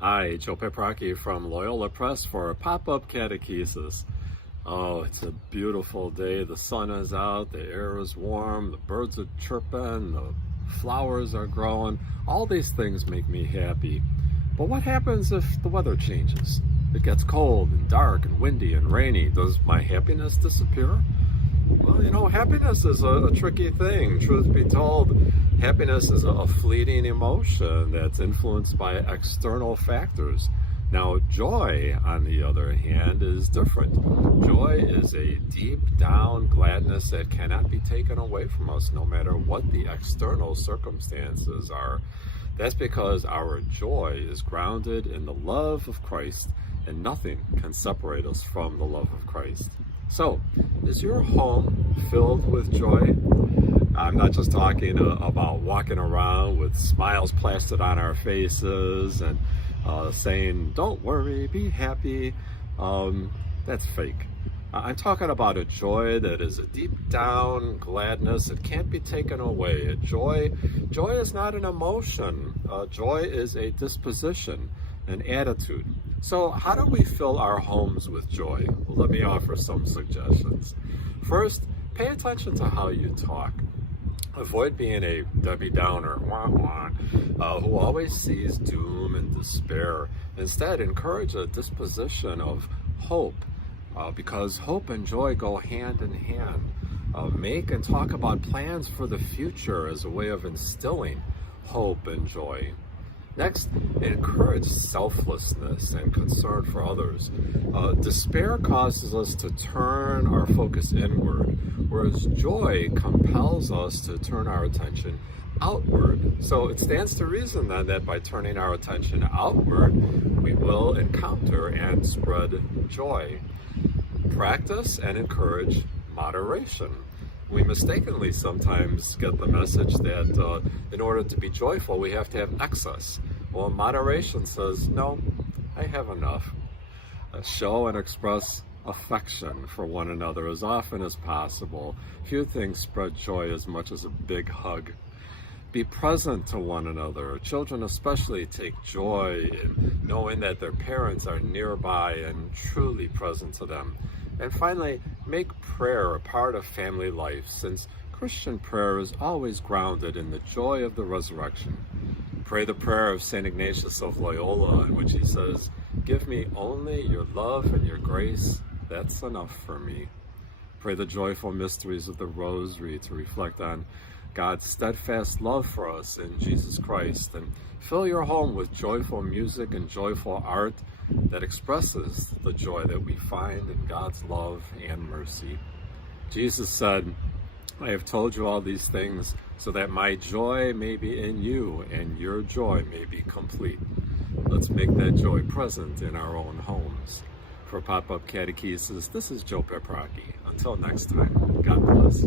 Hi, Joe Paprocki from Loyola Press for Pop-Up Catechesis. Oh, it's a beautiful day. The sun is out, the air is warm, the birds are chirping, the flowers are growing. All these things make me happy. But what happens if the weather changes? It gets cold and dark and windy and rainy. Does my happiness disappear? Well, happiness is a tricky thing. Truth be told, happiness is a fleeting emotion that's influenced by external factors. Now, joy, on the other hand, is different. Joy is a deep down gladness that cannot be taken away from us, no matter what the external circumstances are. That's because our joy is grounded in the love of Christ, and nothing can separate us from the love of Christ. So, is your home filled with joy? I'm not just talking about walking around with smiles plastered on our faces and saying, don't worry, be happy. That's fake. I'm talking about a joy that is a deep down gladness that can't be taken away. Joy is not an emotion. Joy is a disposition, an attitude. So how do we fill our homes with joy? Well, let me offer some suggestions. First, pay attention to how you talk. Avoid being a Debbie Downer, who always sees doom and despair. Instead, encourage a disposition of hope, because hope and joy go hand in hand. Make and talk about plans for the future as a way of instilling hope and joy. Next, encourage selflessness and concern for others. Despair causes us to turn our focus inward, whereas joy compels us to turn our attention outward. So it stands to reason then that by turning our attention outward, we will encounter and spread joy. Practice and encourage moderation. We mistakenly sometimes get the message that in order to be joyful, we have to have excess. Well, moderation says, no, I have enough. Show and express affection for one another as often as possible. Few things spread joy as much as a big hug. Be present to one another. Children especially take joy in knowing that their parents are nearby and truly present to them. And finally, make prayer a part of family life, since Christian prayer is always grounded in the joy of the resurrection. Pray the prayer of St. Ignatius of Loyola, in which he says, "Give me only your love and your grace, that's enough for me." Pray the joyful mysteries of the Rosary to reflect on God's steadfast love for us in Jesus Christ, and fill your home with joyful music and joyful art that expresses the joy that we find in God's love and mercy. Jesus said, "I have told you all these things so that my joy may be in you and your joy may be complete." Let's make that joy present in our own homes. For Pop-Up Catechesis, this is Joe Paprocki. Until next time, God bless.